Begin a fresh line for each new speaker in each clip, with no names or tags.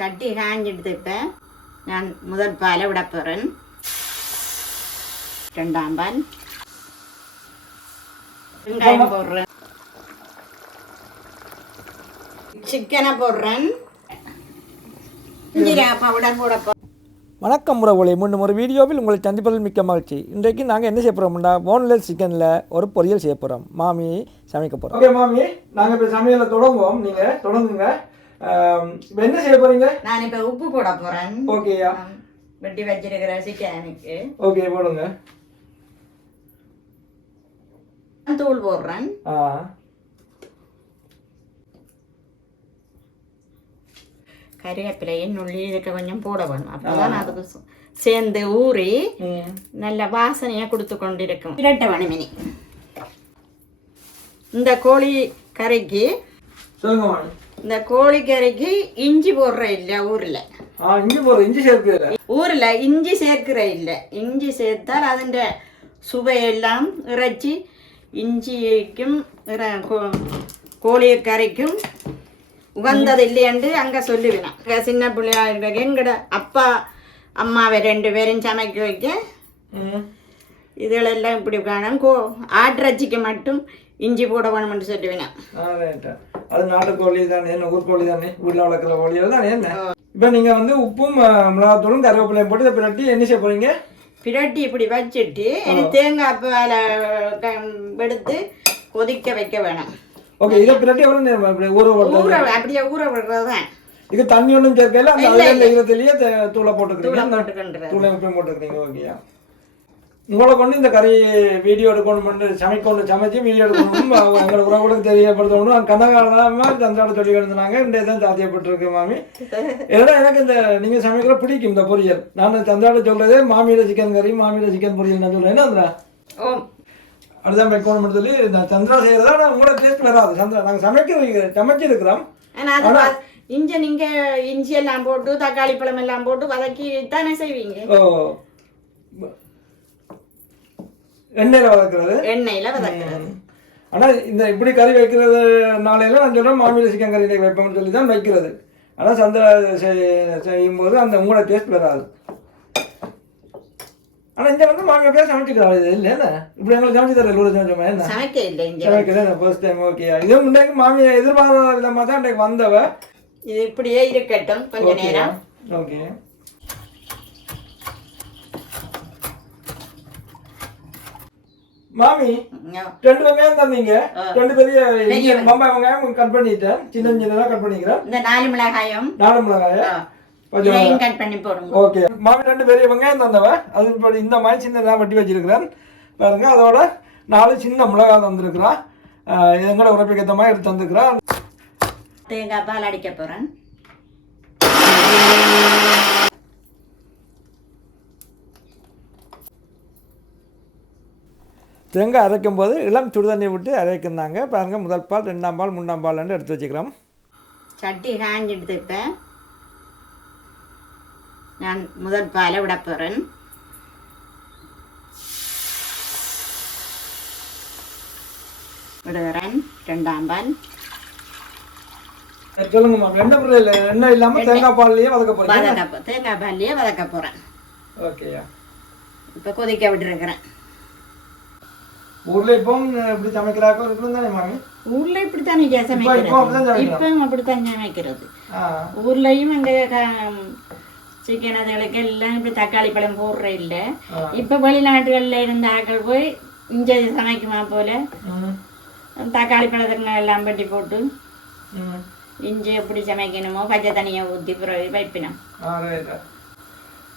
சட்டி காஞ்சிடுது இப்போ நான் முதல் பாலை விட போகிறேன் ரெண்டாம் பால். வெங்காயம் போடுறேன். சிக்கனை போடுறேன். பவுடர் போட போ
வணக்கம் உறவுகளை மீண்டும் ஒரு வீடியோவில் உங்களை சந்திப்பதில் மிக்க மகிழ்ச்சி. இன்றைக்கு நாங்கள் என்ன செய்ய போகிறோம்னா போன்லெஸ் சிக்கனில் ஒரு பொரியல் செய்ய போகிறோம் மாமி சமைக்க போகிறோம்
ஓகே மாமி நாங்க இப்ப சமையல தொடங்குவோம். நீங்க தொடங்குங்க. இப்ப என்ன செய்ய போறீங்க?
நான் இப்போ உப்பு போட போகிறேன்
ஓகேயா
வெட்டி வச்சிருக்கிற சிக்கனுக்கு.
ஓகே போடுங்க.
தூள் போடுறேன். கறிவேப்பிலையும் நுள்ளி இதுக்கு கொஞ்சம் போட வேணும். அப்போதான் அதுக்கு சேர்ந்து ஊறி. நல்ல வாசனையை கொடுத்து கொண்டிருக்கும். இரட்டை வணிமினி இந்த கோழி கறிக்கு
சொல்லுங்க
இந்த கோழி கறிக்கு இஞ்சி போடுற இல்லை ஊரில்.
இஞ்சி போடுற இஞ்சி சேர்க்கல.
ஊரில் இஞ்சி சேர்க்கிற இல்லை. இஞ்சி சேர்த்தால் அதிൻ്റെ சுவையெல்லாம் இறைச்சி இஞ்சிக்கும் இற- கோ- கோழி கறிக்கும் உகந்தது இல்லையென்று அங்கே சொல்லுவேன். சின்ன பிள்ளையா இருக்க எங்கட அப்பா அம்மாவை ரெண்டு பேரும் சமைக்க வைக்க இதுகளெல்லாம் இப்படி காணும். கோ ஆட்டிறச்சிக்கு மட்டும் இஞ்சி போட வேணும்னு சொல்லுவேன்.
அது நாட்டுக்கோழி தானே என்ன ஊர்கோழி தானே வீட்டில் வளர்க்குற கோழிகள் தானே என்ன? இப்போ நீங்கள் வந்து உப்பும் மிளகாத்தூளும் கருவேப்பிலையும் போட்டு இதை பிரட்டி என்ன செய்ய போறீங்க?
பிரட்டி இப்படி வச்சுட்டு தேங்காய் பாலை எடுத்து கொதிக்க வைக்க வேணும்.
ஓகே இதை பிரட்டி எவ்வளோ நேரம் ஊற
ஊற அப்படியே ஊற விடுறது தான்
இது தண்ணி ஒன்றும் சேர்க்கல அந்த ஈரத்திலேயே தூளை போட்டுக்கிறீங்க.
தூளை
போட்டுக்கிறீங்க ஓகேயா உங்களை கொண்டு இந்த கறி வீடியோ எடுக்கணும் சமைக்கணும் சமைச்சு வீடியோ எடுக்கணும் எங்களை உறவுகளுக்கு தெரியப்படுத்தணும் கனகாலமா சந்தாட சொல்லி இருந்தாங்க இந்த தான் சாத்தியப்பட்டிருக்கு மாமி. ஏன்னா எனக்கு இந்த நீங்க சமைக்கிற பிடிக்கும் இந்த பொரியல்? நான் சந்தாட சொல்றதே மாமியில சிக்கன் கறி மாமியில சிக்கன் பொரியல் நான் சொல்றேன். என்ன அதுதான் வைக்கணும்னு சொல்லி நான் சந்திரா செய்யறதா? நான் உங்களோட டேஸ்ட் வராது. சந்திரா நாங்கள் சமைக்க சமைச்சிருக்கிறோம்.
இஞ்சி நீங்க இஞ்சி எல்லாம் போட்டு தக்காளி பழம் எல்லாம் போட்டு வதக்கி தானே செய்வீங்க?
ஓ. எண்ணெயில் வதக்குறது?
எண்ணெயில வதக்குறது.
ஆனா இந்த இப்படி கறி வைக்கிறது நாளையில நான் சொல்றேன் மாமியில சிக்கன் கறி வைப்போம்னு சொல்லி தான் வைக்கிறது. ஆனா சந்திர செய்- செய்யும்போது அந்த உங்களோட டேஸ்ட் வராது. ஆனா இங்க வந்து மாமியா பேர் சமைச்சுக்கிறாரு இது இல்லை என்ன? இப்படி எங்களுக்கு சமைச்சு தரல இவ்வளவு சமைச்சோமா என்ன?
சமைக்க இல்லை இங்க
சமைக்கிறேன் ஃபர்ஸ்ட் டைம் ஓகே இதே முன்னாடி மாமியை எதிர்பாராத விதமா தான் இன்றைக்கு வந்தவ.
இது இப்படியே இருக்கட்டும் கொஞ்ச நேரம்.
ஓகே மாமி ரெண்டு வெங்காயம் தந்தீங்க. ரெண்டு பெரிய பம்பாய் வெங்காயம் கட் பண்ணிட்டேன். சின்ன சின்னதா கட் பண்ணிக்கிறேன்.
இந்த நாலு மிளகாயும்
நாலு மிளகாய.
ஆ,
கொஞ்சம்
இதையும் கட் பண்ணி போடுங்க.
ஓகே. மாமி ரெண்டு பெரிய வெங்காயம் தந்தவ. அது இப்போ இந்த மாதிரி சின்னதாக வெட்டி வச்சிருக்கிறேன். பாருங்க அதோட நாலு சின்ன மிளகாய் தந்திருக்கிறா. எங்களோட உறப்புக்கு ஏற்ற மாதிரி எடுத்து தந்துக்கிறா
தேங்காய் பால் அடிக்க போறேன்.
தேங்காய் அரைக்கும் போது இளம் சுடுதண்ணி விட்டு அரைக்கிறாங்க பாருங்க முதல் பால் ரெண்டாம் பால் மூணாம் பால்னு எடுத்து வச்சுக்கிறோம்.
சட்டி காஞ்சிடுது இப்போ நான் முதல் பாலை விட போறேன். விடுகிறேன் ரெண்டாம் பால்.
சொல்லுங்க மாமி. எண்ணெய் பொருள் இல்லை. எண்ணெய் இல்லாமல் தேங்காய் பால்லையே வதக்க போறீங்க
வதக்க போ- தேங்காய் பால்லையே வதக்க போறேன்.
ஓகேயா.
இப்போ கொதிக்க விட்டுருக்கிறேன்.
ஊர்ல இப்போ இப்படி சமைக்கிறாக்கோ இருக்கணும் தானே மாமி?
ஊர்ல இப்படித்தானே ஐயா சமைக்கிறது?
சமைக்கிறோம்
இப்போ அப்படித்தான் சமைக்கிறது. ஊர்லயும் எங்க சிக்கன் அதுகளுக்கு எல்லாம் இப்படி தக்காளி பழம் போடுற இல்லை. இப்போ வெளிநாட்டுகளில் இருந்த ஆட்கள் போய் இங்கே சமைக்குமா போல? தக்காளி பழத்துங்க எல்லாம் வெட்டி போட்டு இஞ்சி எப்படி சமைக்கணுமோ பச்சை தண்ணியை ஊற்றி பிறகு வைப்பினோம்.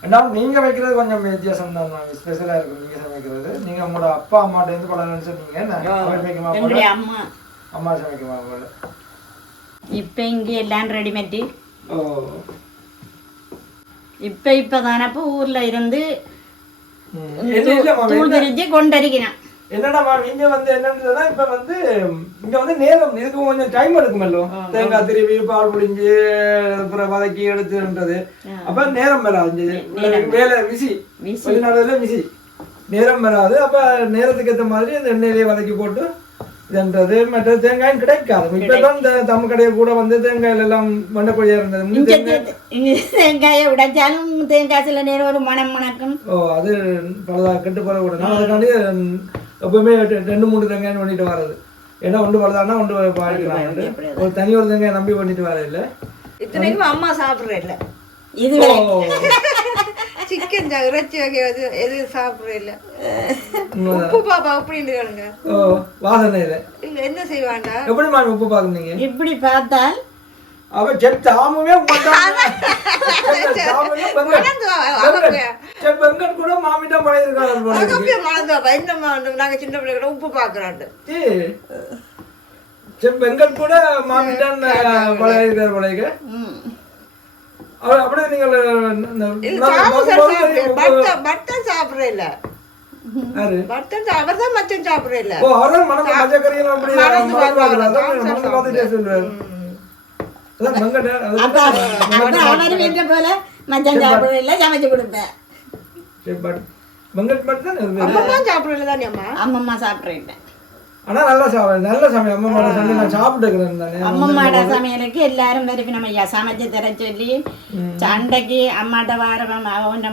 ரெண்டாவது நீங்க வைக்கிறது கொஞ்சம் வித்தியாசம் தான் ஸ்பெஷலாக இருக்கும். நீங்க சமைக்கிறது. நீங்க உங்களோட அப்பா அம்மாட்ட இருந்து படம் சொன்னீங்க நான் அவர் சமைக்குமா
அம்மா.
அம்மா சமைக்குமா போல?
இப்போ இங்கே எல்லாம் ரெடிமேட்டு
ஓ.
இப்போ இப்போ தானப்போ ஊரில் இருந்து தூள் கொண்டரிக்கணும்.
என்னடா மேம் இங்க வந்து என்னன்றதுனா இப்ப வந்து இங்க வந்து நேரம் இதுக்கு கொஞ்சம் டைம் எடுக்குமல்லோ தேங்காய் திருவி பால் புளிஞ்சு அப்புறம் வதக்கி எடுத்துன்றது. அப்ப நேரம் வராது. வேலை விசி. வெளிநாடுல விசி. நேரம் வராது. அப்ப நேரத்துக்கு ஏத்த மாதிரி அந்த எண்ணெயிலேயே வதக்கி போட்டு என்றது மற்ற தேங்காயும் கிடைக்காது. இப்பதான் இந்த தம்ம கடையை கூட வந்து தேங்காயில எல்லாம் மண்டக்கொழியா இருந்தது. தேங்காய்
உடைச்சாலும் தேங்காய் சில நேரம் ஒரு மனம் மணக்கும்.
ஓ அது பலதா கெட்டு போற கூட. அதுக்காண்டி எப்பவுமே ரெண்டு மூணு தேங்காய் பண்ணிட்டு வர்றது. ஏன்னா ஒன்று பலதானா ஒன்று பாடிக்கிறாங்க ஒரு தனி ஒரு தேங்காய் நம்பி பண்ணிட்டு வர இல்லை.
இத்தனைக்கும் அம்மா சாப்பிடுற இல்ல.
இது
சிக்கன் இறைச்சி வகை எது எது சாப்பிடுற இல்ல. உப்பு பாப்பா அப்படின்னு கேளுங்க
ஓ வாசனை இல்லை
இல்ல என்ன செய்வாண்டா?
எப்படி உப்பு பாக்குறீங்க
இப்படி பார்த்தால்
அவ செப் தாமுமே வெங்கட் கூட மாமி தான் பழையிருக்காரு போல இருக்கு.
அப்படியே மறந்து பாப்பா என்னம்மா வந்து நாங்க சின்ன பிள்ளைகள உப்பு பாக்குறாண்டு
வெங்கட் கூட மாமி தான் பழையிருக்காரு அவ- அப்படியே நீங்கள்
பட்டன் சாப்பிடுற இல்ல. அவர் தான் மச்சன் சாப்பிடுற இல்ல.
மணந்து மஞ்சக்கறியெல்லாம் அப்படி
மணந்து
மணந்து மணந்து பார்த்துட்டே சொல்லுவாரு. அதான் வெங்கட், அது
அப்ப அப்ப அவர் வீட்டை போல மச்சான் சாப்பிடல சமைச்சு கொடுப்பேன்.
வெங்கட் மட்டும்.
அம்மா தான் சாப்பிடுறது தானே அம்மா?
அம்மம்மா சாப்பிட்றேன்.
ஆனா நல்ல சாப்பாடு நல்ல சமையல். நான் சாப்பிட்டுக்கிறேன் தானே.
அம்மம்மாட சமையலுக்கு எல்லாரும் வருப்பினம் ஐயா சமைச்சு தர சொல்லி சண்டைக்கு அம்மாட்ட வாரம்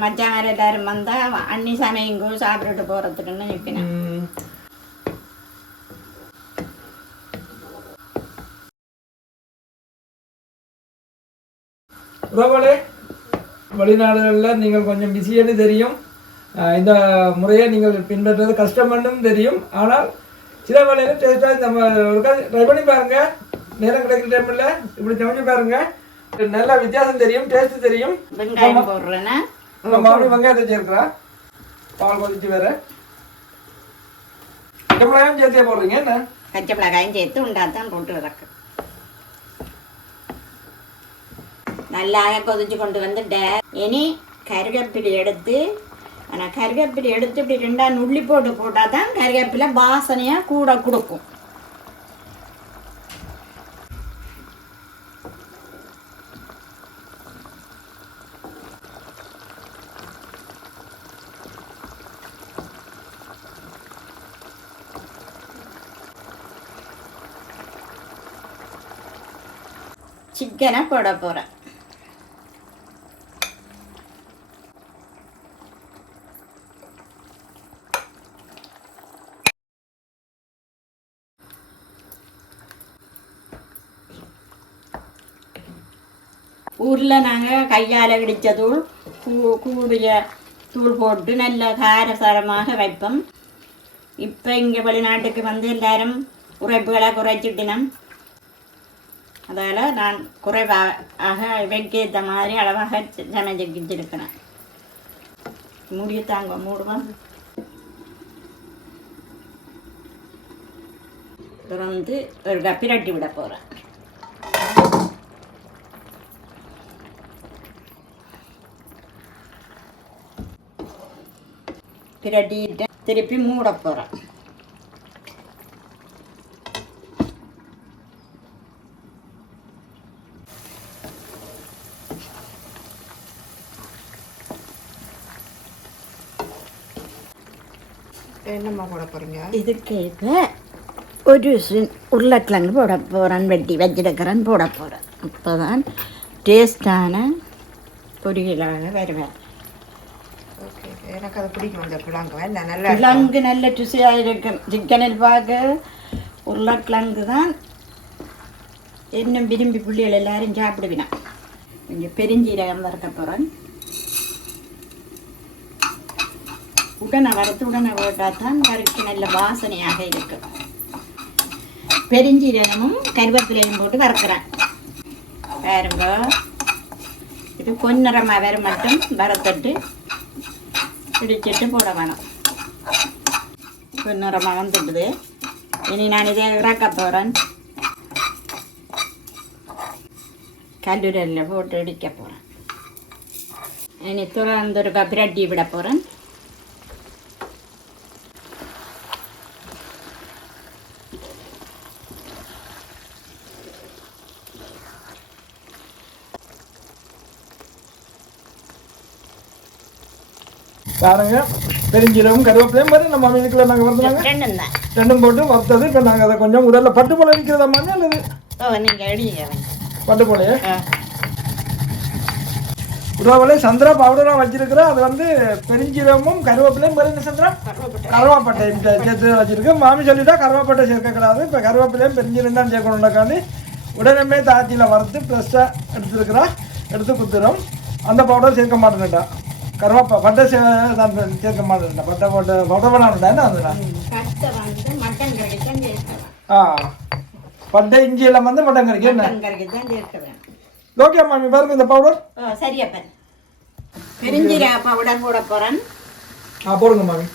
மச்சான் வேற எல்லாரும் வந்தா அண்ணி சமையங்கோ சாப்பிட்டுட்டு போறதுக்குன்னு நிற்பினேன்
உறவுகளே வெளிநாடுகளில் நீங்கள் கொஞ்சம் பிஸின்னு தெரியும். இந்த முறையை நீங்கள் பின்பற்றுறது கஷ்டம்னும் தெரியும். ஆனால் சில வேலையில் டேஸ்ட்டாக நம்ம ஒருக்கா ட்ரை பண்ணி பாருங்க. நேரம் கிடைக்கிற டைமில் இப்படி சமைச்சு பாருங்க. நல்ல வித்தியாசம் தெரியும் டேஸ்ட் தெரியும்.
வெங்காயம் போடுறேன்னா
மறுபடியும் வெங்காயத்தை சேர்க்கிறா. பால் கொதிச்சு வேற. மிளகாயும் சேர்த்தே போடுறீங்க என்ன?
பச்சை மிளகாயும் சேர்த்து உண்டாத்தான் போட்டு வதக்கு. நல்லா கொதிச்சு கொண்டு வந்துட்டேன் இனி கருவேப்பிலை எடுத்து ஆனால் கருவேப்பிலை எடுத்து இப்படி ரெண்டா நுள்ளி போட்டு போட்டால் தான் கருவேப்பிலை வாசனையாக கூட கொடுக்கும். சிக்கனை போட போகிறேன் ஊரில் நாங்கள் கையால் இடித்த தூள் கூ கூடிய தூள் போட்டு நல்ல காரசாரமாக வைப்போம். இப்போ இங்கே வெளிநாட்டுக்கு வந்து எல்லாரும் உரைப்புகளை குறைச்சிட்டினோம் அதால் நான் குறைவாக வைக்கேற்ற மாதிரி அளவாக சமைச்சிருக்கிறேன் முடிய தாங்க மூடுவோம் திறந்து ஒரு கப்பிரட்டி விட போகிறேன் பிரட்டிட்டு திருப்பி மூட போகிறேன்
என்னம்மா போட போறீங்க?
இதுக்கு இப்போ ஒரு உருளைக்கிழங்கு போட போகிறேன் வெட்டி வச்சிருக்கிறேன் போட போகிறேன் அப்போ தான் டேஸ்டான பொரியலாக வருவேன்
எனக்கு அது பிடிக்கும் அந்த பிள்ளாங்க என்ன நல்லா
கிழங்கு நல்ல ருசியாக இருக்கும். சிக்கனில் பார்க்க உருளைக்கிழங்கு தான். இன்னும் விரும்பி புள்ளிகள் எல்லாரும் சாப்பிடுவினா. கொஞ்சம் பெருஞ்சீரகம் வறுக்க போகிறேன் உடனே வறுத்து உடனே போட்டால் தான் கறிக்கு நல்ல வாசனையாக இருக்கும். பெருஞ்சீரகமும் கருவேப்பிலையும் போட்டு வறுக்கிறேன். பாருங்க. இது பொன்னிறமாக வேறு மட்டும் வறுத்துட்டு பிடிச்சிட்டு போட வேணும் பொன்னிறமாக வந்துடுது இனி நான் இதை இறக்க போகிறேன் கல்லுரலில் போட்டு இடிக்க போகிறேன் இனி துறந்து ஒரு பிரட்டி
பாருங்க. பெருஞ்சீரகம் கருவேப்பிலையும் மாதிரி நம்ம இதுக்குள்ள நாங்கள் வருதுனாங்க
ரெண்டும்
போட்டு வறுத்தது. இப்போ நாங்கள் அதை கொஞ்சம் முதல்ல பட்டு போல இருக்கிறதா மாதிரி அல்லது? பட்டு போலையே?
ஆ.
உறவுகளே சந்திரா பவுடராக வச்சிருக்கிறோம் அது வந்து பெருஞ்சீரகமும் கருவேப்பிலையும் பெருங்க சந்திரா? கருவாப்பட்டையும் சே- சேர்த்து வச்சிருக்கேன் மாமி சொல்லிட்டா கருவாப்பட்டை சேர்க்கக்கூடாது. இப்போ கருவேப்பிலையும் பெருஞ்சீரம் தான் சேர்க்கணும்னாக்காண்டி உடனே தாச்சியில் வறுத்து ஃப்ரெஷ்ஷாக எடுத்துருக்குறா. எடுத்து குத்துறோம். அந்த பவுடர் சேர்க்க மாட்டேன்டா கருவாப்பா பட்டை நான் சேர்க்க மாட்டேன்டா பட்டை போட்டு பட்டை பண்ணாண்டா அதுடா
பட்டை வந்து மட்டன் கறிக்கு தான் சேர்க்கலாம்
ஆ. பட்டை இஞ்சி எல்லாம் வந்து மட்டன் கறிக்கு என்ன?
மட்டன் தான்
ஓகே மாமி பாருங்க இந்த பவுடர்
ஓ சரியப்பன் பெருஞ்சீரக பவுடர் போட போகிறேன்
ஆ போடுங்க மாமி.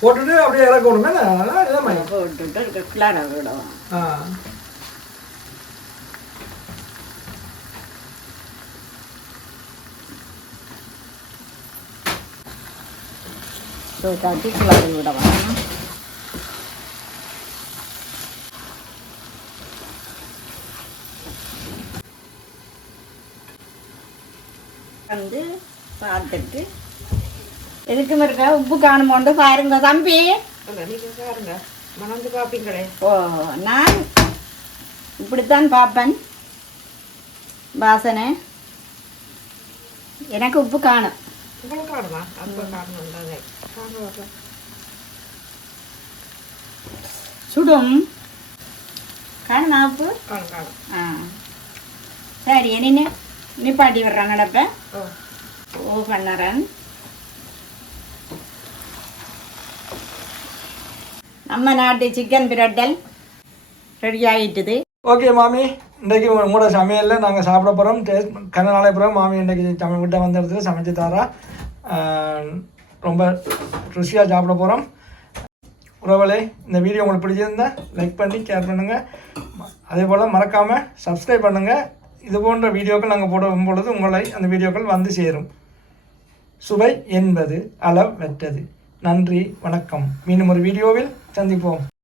போட்டுட்டு அப்படியே இதான் மாமி
போட்டுட்டு கிளாட விடுவோம்.
ஆ.
காட்டி கிளாட விடுவோம் வந்து பார்த்துட்டு எதுக்கும் இருக்கா உப்பு காணுமோண்டு பாருங்க தம்பி.
பாருங்க. மணந்து பாப்பீங்களே.
ஓ நான் இப்படித்தான் பார்ப்பேன் வாசனை. எனக்கு உப்பு காணும்.
உங்களுக்கு காணுமா அப்ப காரணம் தானே காணும்
சுடும். காணுமா உப்பு
காணும் காணும்.
ஆ. சரி என்ன? நிப்பாட்டி விடுறான் நடப்ப
ஓ.
ஓ பண்ணுறேன். நம்ம நாட்டு சிக்கன் பிரட்டல் ரெடி ஆகிட்டுது
ஓகே மாமி. இன்றைக்கு உங்களோட சமையலில் நாங்கள் சாப்பிட போகிறோம் டேஸ்ட் கண்ண நாளை பிறகு மாமி இன்றைக்கி சமை விட்ட வந்த இடத்துல சமைச்சு தாரா. ரொம்ப ருசியாக சாப்பிட போகிறோம் உறவுகளே இந்த வீடியோ உங்களுக்கு பிடிச்சிருந்தா லைக் பண்ணி ஷேர் பண்ணுங்கள் அதே போல் மறக்காமல் சப்ஸ்கிரைப் பண்ணுங்கள் இது போன்ற வீடியோக்கள் நாங்கள் போடும் பொழுது உங்களை அந்த வீடியோக்கள் வந்து சேரும். சுவை என்பது அளவற்றது. நன்றி வணக்கம். மீண்டும் ஒரு வீடியோவில் சந்திப்போம்.